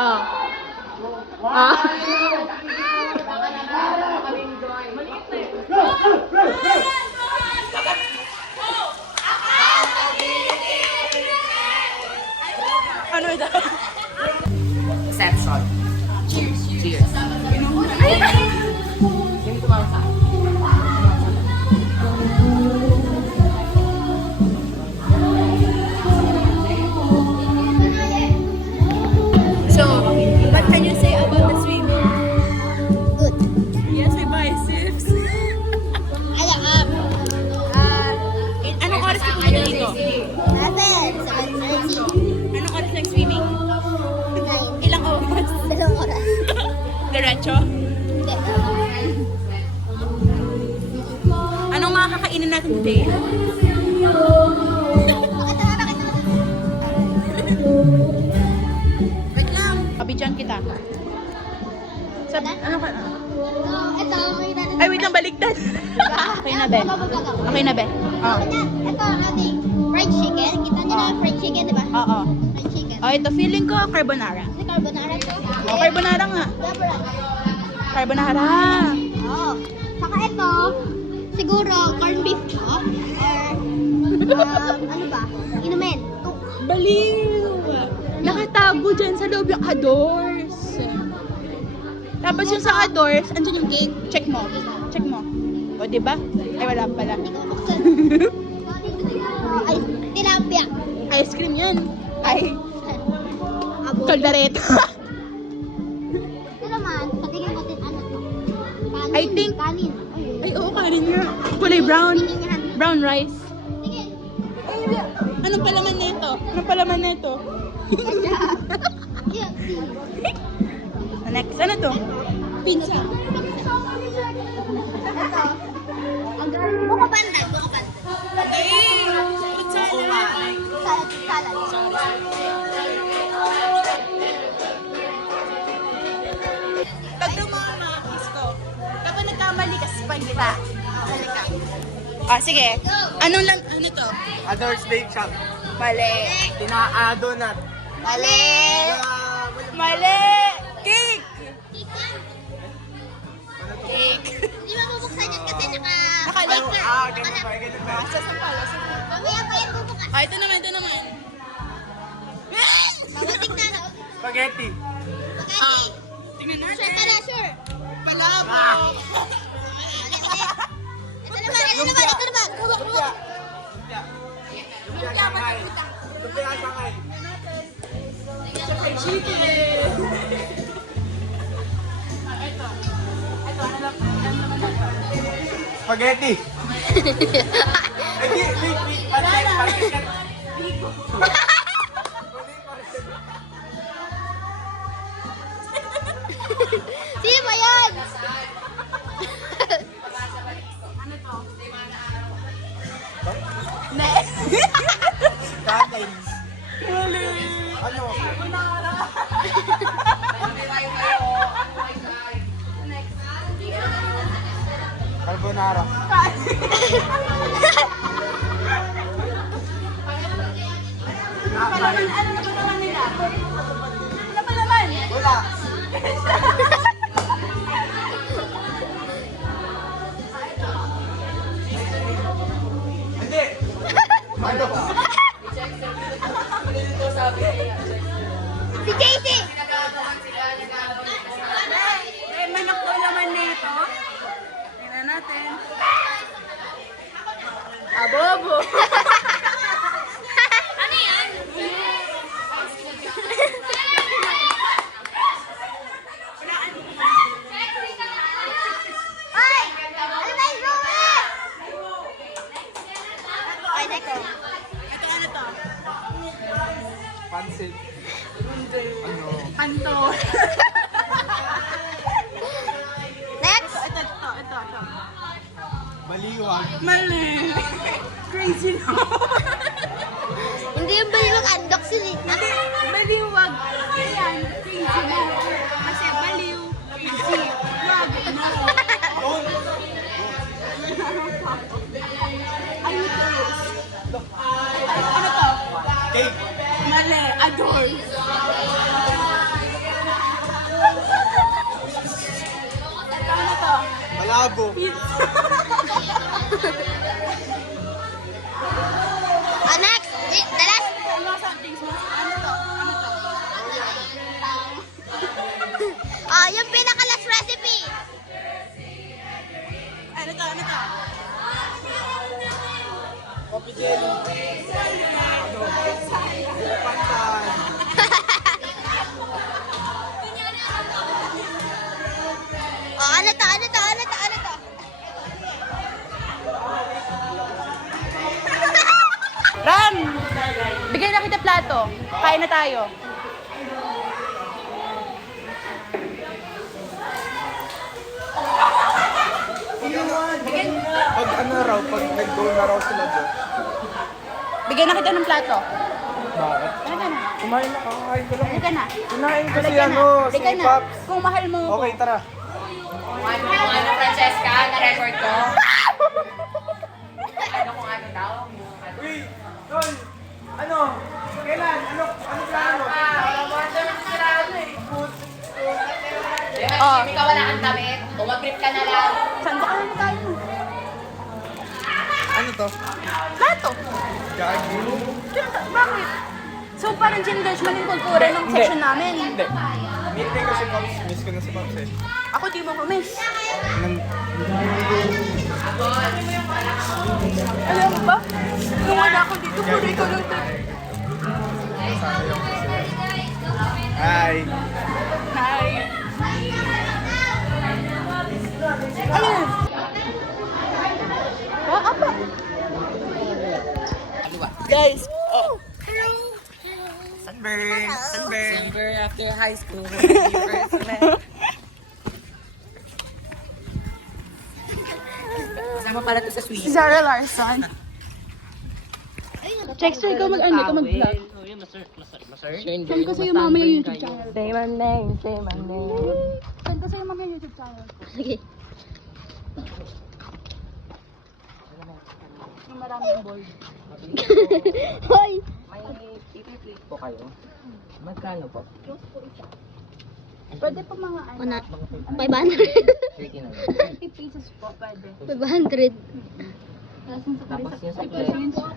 Oh. Ah. Ano ito? Samson. Cheers. Cheers. Sino tumawag sa akin? So, what can you say about the swimming? Good. Yes, may biceps. Anong oras ka pumunta dito? Natin, 7:30. Anong oras ng swimming? Ilang oras? 2 oras. Diretso? Hindi. Anong mga kakainin natin today? Wait lang. Kabidyan kita. Ano ka? Ito, may natin. Ay, wait lang, baligtad. Okay na, be. Okay na, be. Oh. Ito ang ating fried chicken. Kita niyo na fried chicken, di ba? Oo. Fried chicken. Oh, ito, feeling ko carbonara. Kasi carbonara to. Oh, carbonara nga. Carbonara. Oo. Saka ito, siguro corn beef to. Or, ano ba? Inumin. Baliw! Nakatago dyan sa loob yung Adors. Tapos yung sa Adors, andyan yung gate. Check mo. Check mo. O, diba? Ay, wala pala. Hindi ko mabuksan. Ay, tilapia. Ice cream yan. Ay, Abo. kaldareta. Ito naman, patigil natin ano to. Kanin. I think- Kanin. Ay, oo, kanin nga. Kulay brown. Tingin yan. Brown rice. Sige. Anong palaman nito? Anong palaman nito? Yeah, see. Next, ano to? Pizza. Buko pandan, buko pandan. Salad, salad. Pag mga kiss ko, kapag nagkamali ka, spine kita. Halika. Ah, sige. Anong lang, ano to? Ador's Bake Shop. Mali. Tina-adonat. Mali. Mali. Cake. Cake. Hindi mo bubuksan yan kasi Naka-lock. Ganun ba? Ganun ba? Sa sampalo. Mamaya pa yan bubukas. Ah, ito naman, ito naman. Babating na. Spaghetti. Spaghetti. Tingnan Sure natin. pala, sure. Palabok. Ito naman, ito naman, ito naman. Hubak, hubak. Lumpia Shanghai. Lumpia Shanghai. Chicken. Ito. Ito, ano lang? Ano naman ito? Spaghetti. Eh, di. Pancit. Sino ba yan? Ano to? Kanin. Mali. Ano? Carbonara. Palaman, ano na palaman nila? Ano palaman? Wala. Hindi. Ano? Si JC. Eh, manok daw laman nito. Tingnan natin. Abobo. Ano yan? Ay! Ano ba yung gawin? Ay, nako. Ito ano to? Pancit. Ano? Kanto. Next. Ito. Baliwa. Mali. Crazy no. Hindi yung baliwag andok sila. Baliwag. Ayan. Crazy no. Kasi baliw. Crazy. Wag. No. Doon. Ano to? Ano to? Cake. Mali. Adore. Malabo. Next. The last. Yung pinaka-last recipe. Ano to? Coffee jelly. Pantan. Ano to? Ram! Bigay na kita plato. Kain na tayo. Pag ano raw, pag nag-go na raw sila doon. Bigay na kita ng plato. Bakit? Halika na. Kumain na, kakain ko lang. Halika na. Kumain ko si Halika na. ano, si Halika na. Paps. Kung mahal mo ako. Okay, tara. Ano, Francesca? Na-record ko? Ano kung ano daw? Uy, Tol! Ano? Kailan? Ano plano mo? Oh. Hindi ka wala kang damit. Umagrip ka na lang. Saan ba kami tayo? Ano to? Plato. Gagi. Bakit? So parang ginengagement yung kultura ng Hindi. section namin. Hindi. Meeting ko si Pops. Miss ko na si Pops eh. Ako di mo ko-miss. Alam mo ba? Nung wala ako dito, puro ikaw lang tayo. Hi. Hi. Ano yun? Apa? Guys, oh. Sunburn. Sunburn. Remember after high school, Kasama pala to sa Si Swiss. Zara Larson. Chexter, ikaw mag-vlog. Send ko sa'yo mama yung YouTube channel. Say my name, say my name. Send ko sa'yo mama yung YouTube channel. Sige. Yung maraming bold. Hoy. May ipi-click po kayo. Magkano po? Pwede pa mga ano, 500. Tricky na. 50 pesos po, pwede. 500. Tapos yung sa Peso yun po. 40.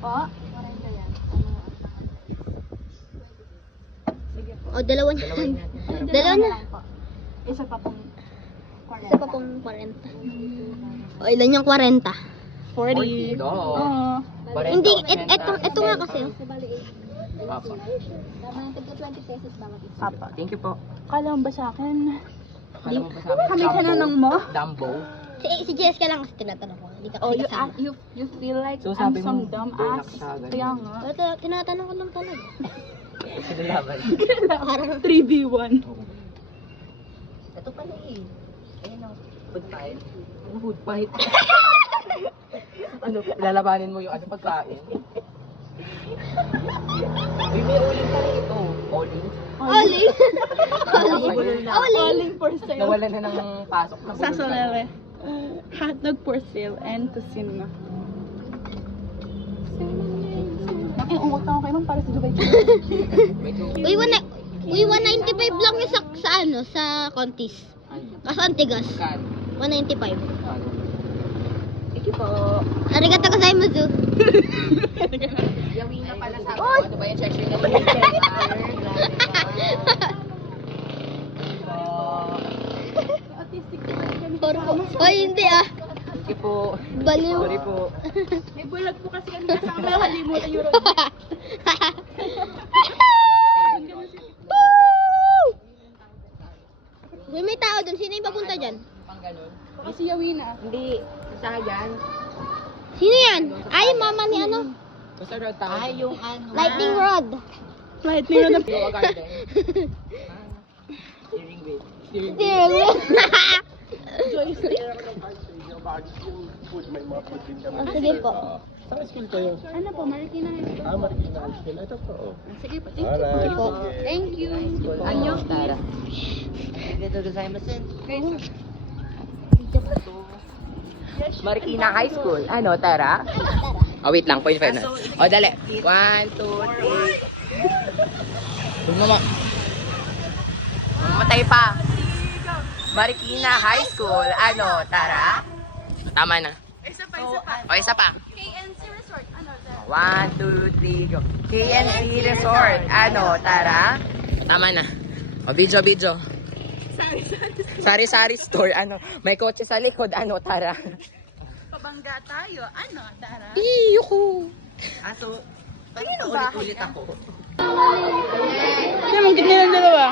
Po? 40 yan. Sige po. O, dalawa niya. Dalawa na. lang po. Isa pa pong 40. Isa pa pong 40. O, ilan yung 40? 40. Oo. Oo. Hindi, ito nga kasi. Papa. Papa. Thank you po. Kala mo ba sa akin? Akala mo ba sabi? Kami tanong mo? Dumbo. Si Jessica lang kasi tinatanong ko. Hindi ka Oh, kasi you, kasama. you feel like So, I'm sabi some mo, dumb burn ass. ako sa ganun. Kaya nga. Ito, tinatanong ko lang talaga. Sinalaban. Parang 3v1. Ito pala eh. Ayun o. Food fight. Ano food fight? Ano, lalabanin mo yung ano pagkain? Uy, may uling pa rin ito. Uling? Oli. Oli. Calling for sale. Nawala na ng pasok na Sa Solere. Hotdog for sale and tocino. Nakiungot ako kayo para sa Dubai. May tubig. Uy, 195 lang yung sa ano, sa contest. Kaso antigas. Kan. 195. Thank you po. Arigato gozaimasu. Yawin na pala sa ano ba yung section na Oy, hindi ah. Thank you po. Baliw. Sorry po. May bulag po kasi kami kasama. Nakalimutan yung Uy, may tao dun. Sino yung papunta dyan? Pang ganun. Kasi Yawina. Hindi. Sa yan. Sino yan? Ay, mama ni ano? Basta rod tao. Ay, yung ano. Lightning rod. Lightning na Yung garden. Steering wheel. Steering wheel. Deal. joystick. Oh, sige po. Saan school kayo? Ano po, Marikina High School. Marikina High School. Ito po. Sige po, thank you Alright, po. sige. Thank you. Anyo? Tara. Arigato gozaimasu. Marikina High School. Ano, Tara? Oh, wait lang. 0.5 na. O, dali. 1, 2, 3. Huwag mamatay pa. Marikina High School. Ano, tara? Tama na. Isa pa, isa pa. O, isa pa. KNC Resort. Ano, 1, 2, 3, go. KNC Resort. Ano, tara? Tama na. O, video. Sari-sari store. Ano, may kotse sa likod. Ano, tara? Pabangga tayo. Ano, tara? Yuhu! Aso, ulit-ulit ako. Hindi, mong nila dalawa.